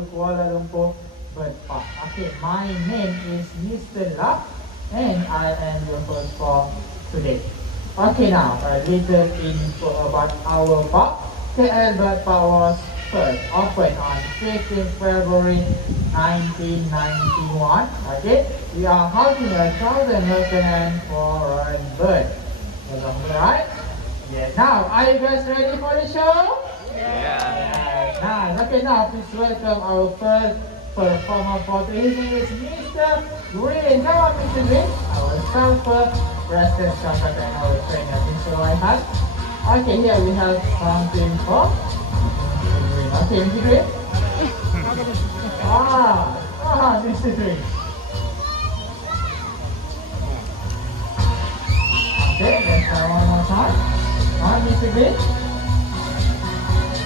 to Kuala Lumpur Bird Park. Okay, my name is Mr. Lap and I am your host for today. Okay, now a little info about our park. KL Bird Park was first opened on 15 February 1991. Okay, we are housing 1,000 local and foreign birds. Right? Yes. Now, are you guys ready for the show? Yeah. Nice. Okay, now please welcome our first performer for today. His name is Mr. Green. Come on, Mr. Green. Our sulfur president consultant and our trainer, Mr. Raihan. Okay, here we have something for Mr. Green. Okay, Mr. Green. Mr. Green. Okay, let's try one more time. On, Mr. Green.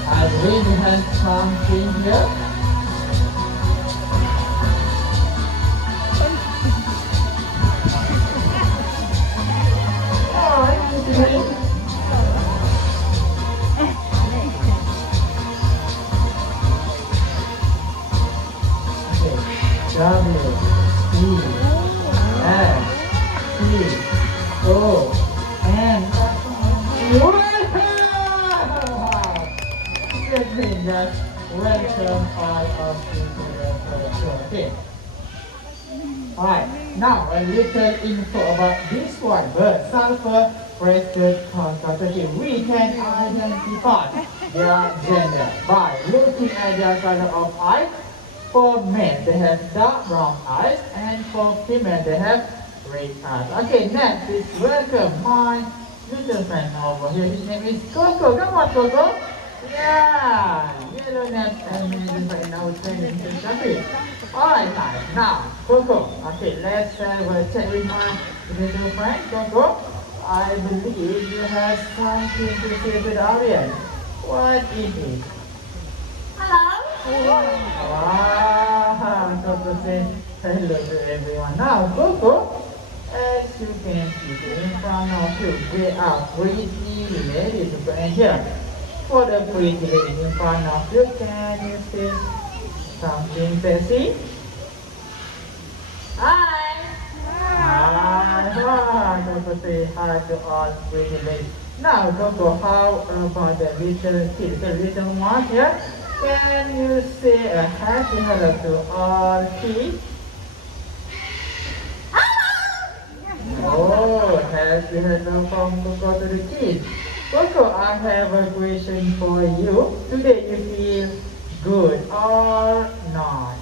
I believe we have something here. Alright, Mr. Green. Okay, W, E, S, T, O, N. Just welcome all of you to the show. Okay. Alright, now a little info about this one bird, sulfur crested consultation. We can identify their gender by looking at their color of eyes. For men, they have dark brown eyes, and for female, they have red eyes. Okay, next is welcome my little friend over here. His name is Coco. Come on, Coco. Yeah, yellow net and in our training session. Alright, nice. Now, Coco. Okay, let's have a chat with my little friend, Coco. I believe you have something to say to the audience. What is it? Hello. Wow, Coco says hello to everyone. Now, Coco, as you can see in front of you, we are pretty ready to go in here. For the pretty lady in front of you, can you say something sexy? Hi. Coco say hi to all pretty ladies. Now, Coco, how about the little kid, the little one here? Can you say a happy hello to all kids? Oh, happy hello from Coco to the kids. Coco, I have a question for you. Today you feel good or not?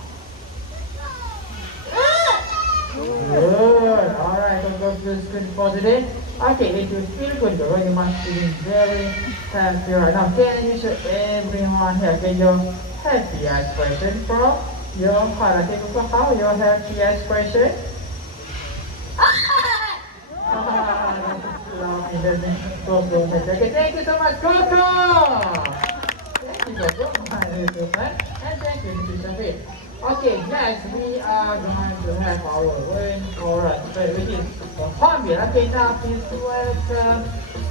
Good. Alright, Coco feels good for today. Okay, if you feel good, Coco, you must be very happy right now. Can you show everyone here your happy expression from your heart? Okay, Coco, how your happy expression? Okay, thank you so much, Coco! Thank you, Coco, my little friend. And thank you, Mr. Shafiq. Okay, next we are going to have our rain chorus, which is the hornbill. Okay, now please welcome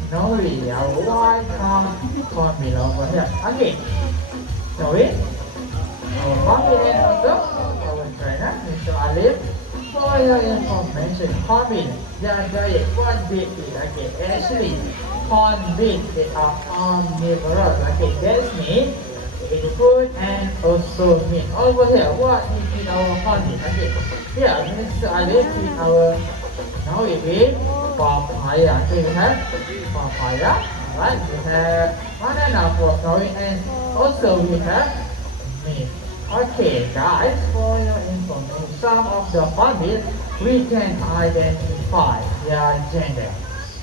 Snowy, our white hornbill over here. Okay, Snowy, our hornbill, and also our trainer, Mr. Alif. For your information, hornbill, just what bit is, okay, actually, hornbill, they are omnivorous, okay, that means eat food and also meat. Over here, what is in our hornbill, okay, here, Mr. Alif is our, now we eat papaya, okay, we have papaya, right, we have banana for Snowy, and also we have meat. Okay, guys, for your information, some of the hornbill we can identify their gender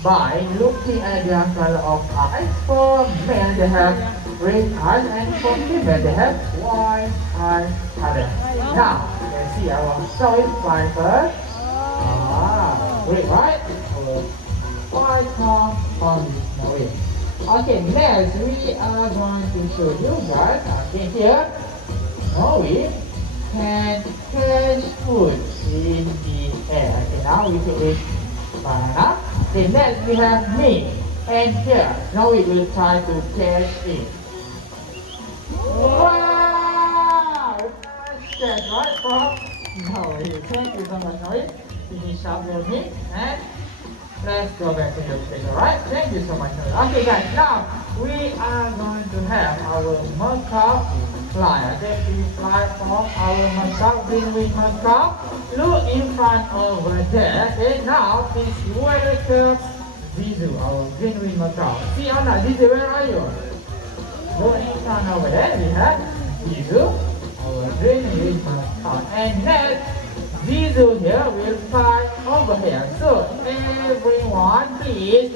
by looking at their color of eyes. For male, they have red eyes, and for female, they have white eye color. Now, let's see our choice by first. Red, right? White hornbill. Okay, next we are going to show you guys. Okay, here. Now we can catch food in the air. Okay, now we can eat banana. Okay, next we have meat. And here, now we will try to catch it. Wow! That's right, from no, thank you so much, Noe. Finish up your meat and let's go back to your place, alright? Thank you so much, Noe. Okay, guys, now we are going to have our macaw fly. Okay, we fly from our macaw, green wing macaw. Look in front over there. Okay, now please welcome Zizu, our green wing macaw. See, Anna, Zizu, where are you? Look in front over there. We have Zizu, our green wing macaw. And next, Zizu here will fly over here. So everyone, please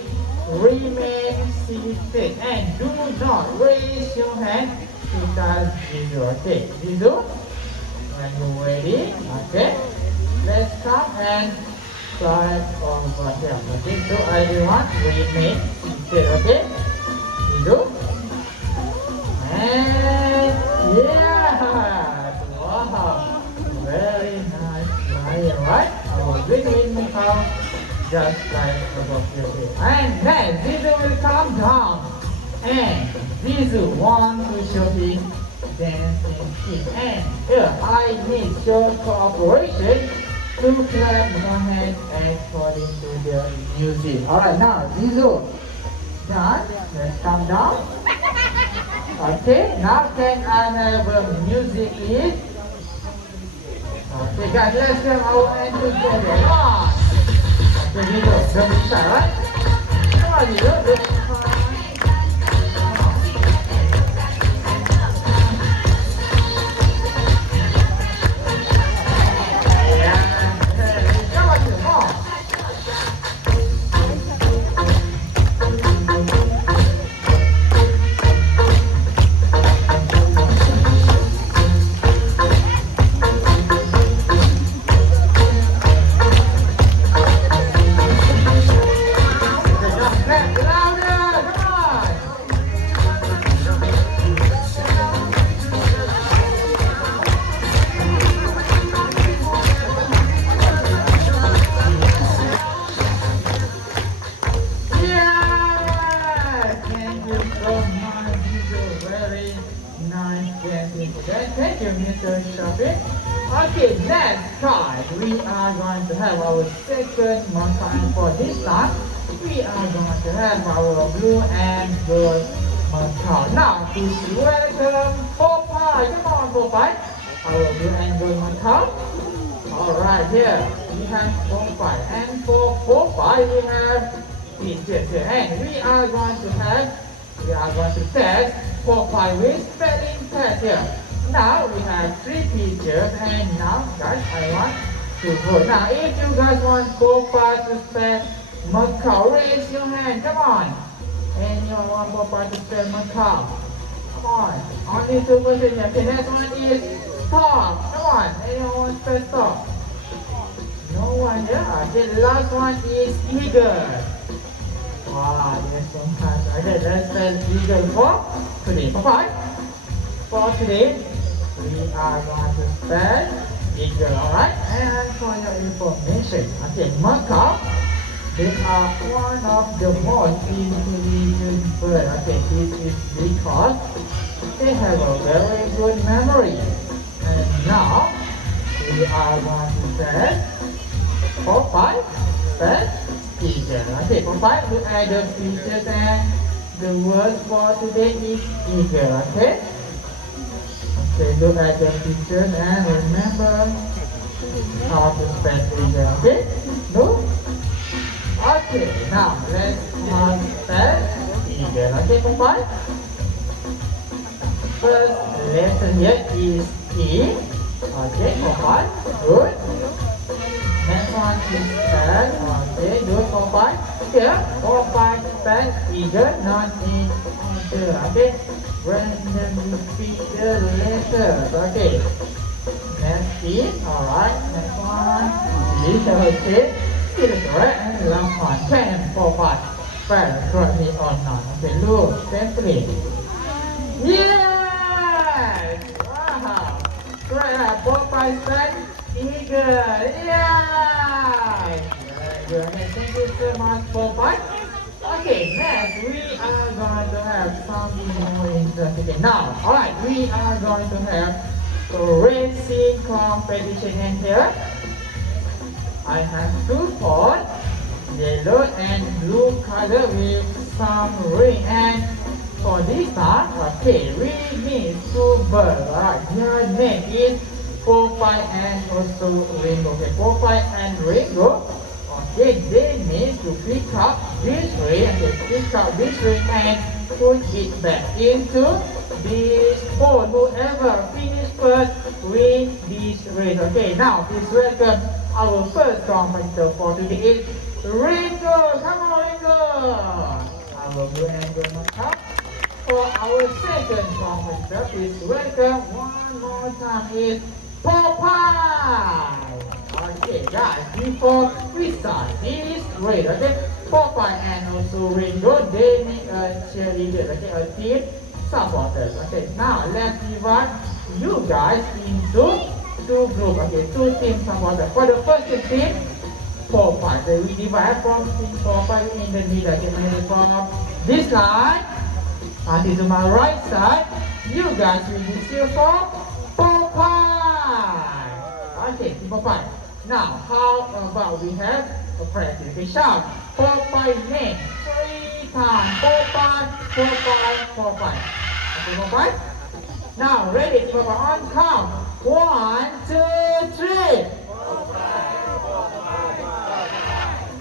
remain seated and do not raise your hand because Zizu. Okay, Zizu, when you're ready, okay, let's come and fly over here. Okay, so everyone remain seated. Okay, Zizu, and yeah, wow, very nice flying, right? Our green wing macaw just like above here. And then Zizu will come down. And Zizu want to show his dancing feet. And here I need your cooperation to clap your hands according to the music. Alright, now Zizu, done. Let's come down. Okay, now can I have a music is? Okay guys, let's have our hands together. Come on. Okay, Zizu, don't be shy, right? Come on, Zizu, let's try. Thank you, Mr. Shafiq. Okay, next time we are going to have our second macaw for this time. We are going to have our blue and gold macaw. Now, please welcome Popeye. Come on, Popeye. Our blue and gold macaw. Alright, here we have Popeye. And for Popeye, we have teachers here. And we are going to test Popeye with spelling test here. Now we have 3 teachers and now guys I want to vote. Now if you guys want Popeye to spell macaw, raise your hand, come on. Anyone want Popeye to spell macaw? Come on. Only 2 person here. Okay, next one is stop. Come on. Anyone want to spell stop? No one here. Okay, the last one is eagle. Wow, yes, so much. Okay, let's spell eagle for today. Popeye. For today, we are going to spell eagle, alright? And for your information, okay, macaw, they are one of the most intelligent birds. Okay, this is because they have a very good memory. And now, we are going to spell Popeye, spell eagle. Okay, Popeye, look at the features and the word for today is eagle, okay? Okay, look at the pictures and remember how to spell eagle, okay? No? Okay, now let's spell eagle, okay, Popeye? First letter here is E, okay, Popeye, good. Next one is L, okay, good, Popeye. Here, Popeye spell eagle, not in order, okay? Randomly pick the letters. Okay. Next is, alright. Next one. This okay. This is correct. And last one. 10, 4, 5. Spell correctly or not. Okay, look carefully. Yes! Wow! Correct. Popeye spell eagle. Yes! Very good. Thank you so much, Popeye. Okay, next we are going to have something more interesting. Now, alright, we are going to have racing competition. And here I have 2 pots, yellow and blue color with some ring. And for this one, okay, we need 2 birds. Alright, their name is Popeye and also Ringo. Okay, Popeye and Ringo. Okay, they need to pick up this ring. Okay, pick up this ring and put it back into this pot. Whoever finish first win this race. Okay, now please welcome our first competitor for today is Ringo. Come on, Ringo. Our blue and gold must come. For our second competitor, please welcome one more time is Popeye. Okay, guys, before we start this race, okay, Popeye and also Ringo, they need a cheerleader, okay, a team supporters. Okay, now let's divide you guys into 2 groups, okay, 2 team supporters. For the first team, Popeye, so we divide from team Popeye in the middle, okay, from this line until to my right side, you guys will be cheer for Popeye. Okay, team Popeye. Now, how about we have a practice? Okay, shout Popeye name 3 times. Popeye, Popeye, Popeye. Okay, Popeye. Now, ready? Popeye on count. 1, 2, 3.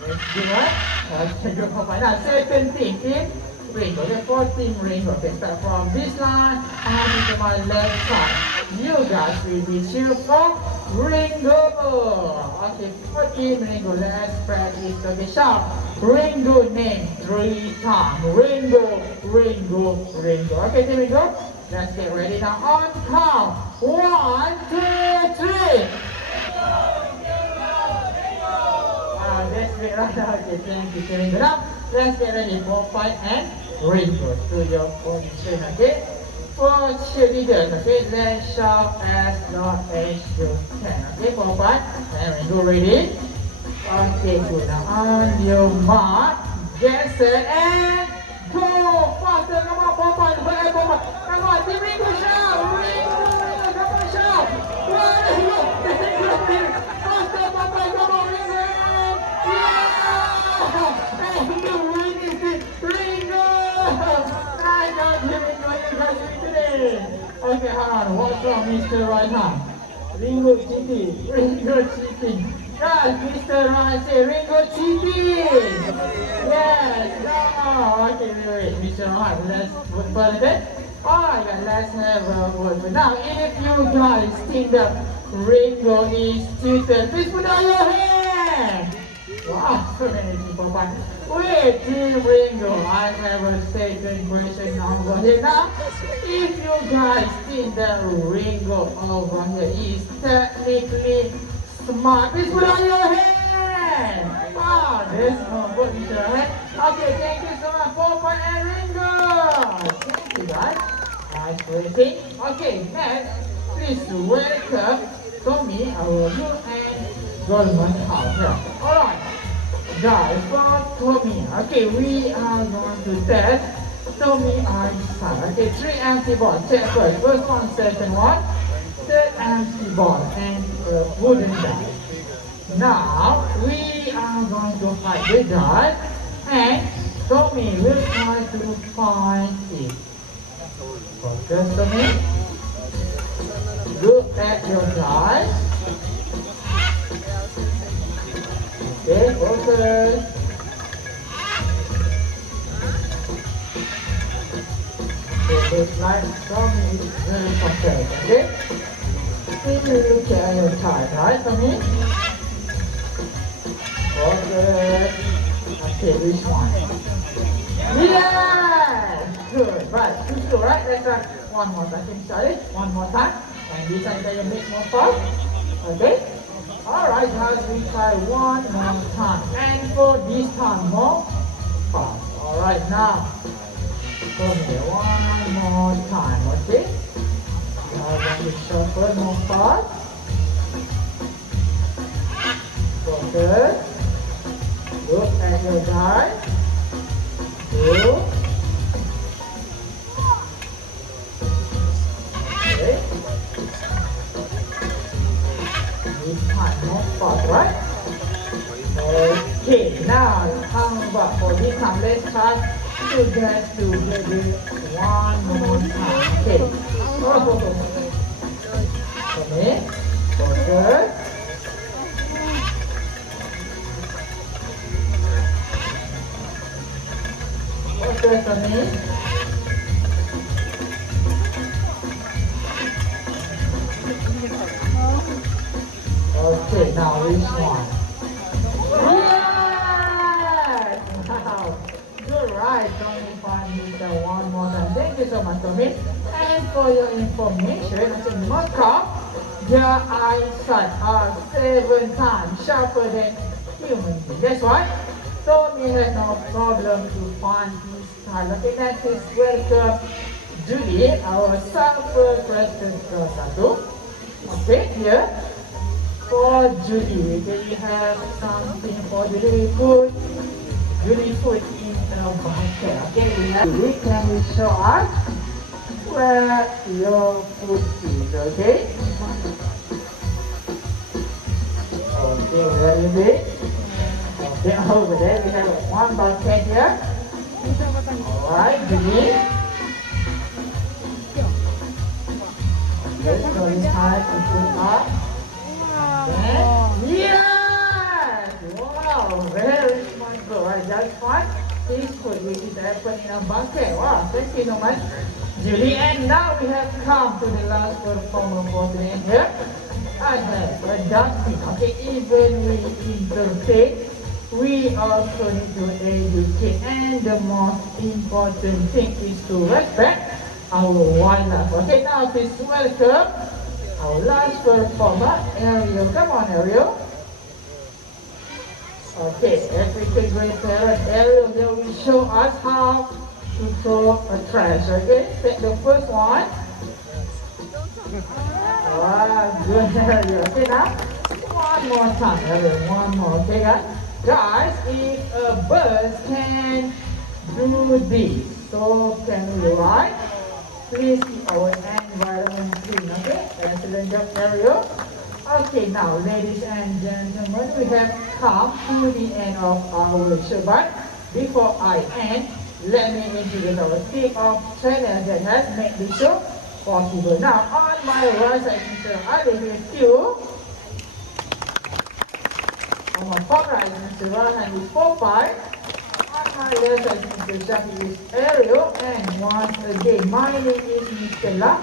Let's do it. Okay, good Popeye. Now, second team is Ringo. Okay, 4th team Ringo. Okay, start from this line and to my left side. You guys will be cheer for Ringo. Okay, 4th team Ringo. Let's practice. Okay, shout Ringo name 3 times. Ringo, Ringo, Ringo. Okay, team Ringo. Let's get ready now. On count. 1, 2, 3. That's great right now. Okay, thank you, Ringo. Now, let's get ready. Popeye and Ringo to your position. Okay. For cheerleaders, okay, let's shout as loud as you can. Okay, Popeye and Ringo, ready? Okay, good. Now on your mark, get set and go! Faster, come on, Popeye, Popeye. Come on, team Ringo, shout! Ringo, come on, shout! Ringo, faster, Popeye, come on, Ringo! Yeah! Ringo, Ringo! I got you, Ringo, you guys win today! Okay, hold on, what's wrong, Mr. Right Hand? Ringo cheating, Ringo cheating. Yes, Mr. Right say Ringo cheating! Yes, no! Okay, wait, Mr. Right, let's put further. Alright, let's have a word. Now, if you guys think that Ringo is cheated, please put out your hand! Wow, so many people, but wait, Team Ringo, I have a second question over here. Now, if you guys think that Ringo over here is technically smart, please put on your hand! Wow, there's no good in your hand. Okay, thank you so much, Popeye and Ringo! Thank you guys. Nice racing. Okay, next, please welcome Tommy, our new and Goldman House here. Alright, guys, for Tommy, okay, we are going to test Tommy Einstein. Okay, 3 empty balls. Check first. First one, second one. Third empty ball and wooden die. Now, we are going to hide the die and Tommy will try to find it. Focus, Tommy. Look at your die. Okay, focus. So this light Tommy is very focused, okay? If you look at your chart, right, Tommy? Focus. Okay, which one? Yes! Good, right, good, right? Let's try one more time. Can you try it? One more time. And this time you make more fast. Okay? Alright guys, we try one more time. And for this time more fast. Alright, now come here one more time, okay? Now I'm going to shuffle more fast. Focus. Look at your die. Two. Okay. this time, no spot, right? Okay, now how about for this time? Let's try to get together one more time. Okay. Okay. Focus. Focus on me. Okay, now which one? Yes! Wow! You're right, Tommy Panita, one more time. Thank you so much, Tommy. And for your information, in Macau, their eyesight are 7 times sharper than human beings. That's why Tommy had no problem to find this style. Okay, next is welcome Julie, our super question satu. Okay, here. For Julie, we have something for Julie food. Julie food in a basket. Okay, Julie, can you show us where your food is? Okay. Okay, where is it? Okay, over there we have one basket here. Alright, Julie. Okay, so inside we put up. Yes! Wow, very smart girl. I just want this food which is happening in a basket. Wow, thank you so much, Julie. And now we have come to the last performer for today here. I have a dustbin. Okay, even we interpret, we also need to educate. And the most important thing is to respect our wildlife. Okay, now please welcome our last performer, Ariel. Come on, Ariel. Okay, African Great Parrot. Ariel, they will show us how to throw a trash. Okay, take the first one. Wow, good, Ariel. Okay, now, one more time, Ariel. One more, okay, guys? Guys, if a bird can do this, so can we, right? Please keep our environment clean, okay? Excellent job, Ariel. Okay, now, ladies and gentlemen, we have come to the end of our show. But before I end, let me introduce our team of channel that has made the show possible. Now, on my right side, Mr. Ali with you. On my far right, Mr. Rahan with Popeye. On my left side, Mr. Shaki is Ariel, and once again, my name is Mr. La.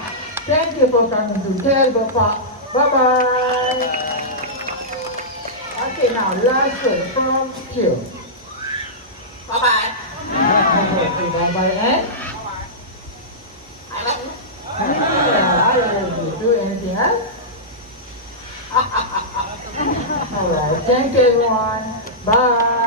Thank you for coming to Tel Bapak. Bye-bye. Okay, now last word from Q. Bye-bye. Okay, bye-bye and? I love you. Yeah, I love you. Do anything else? Alright, thank you everyone. Bye.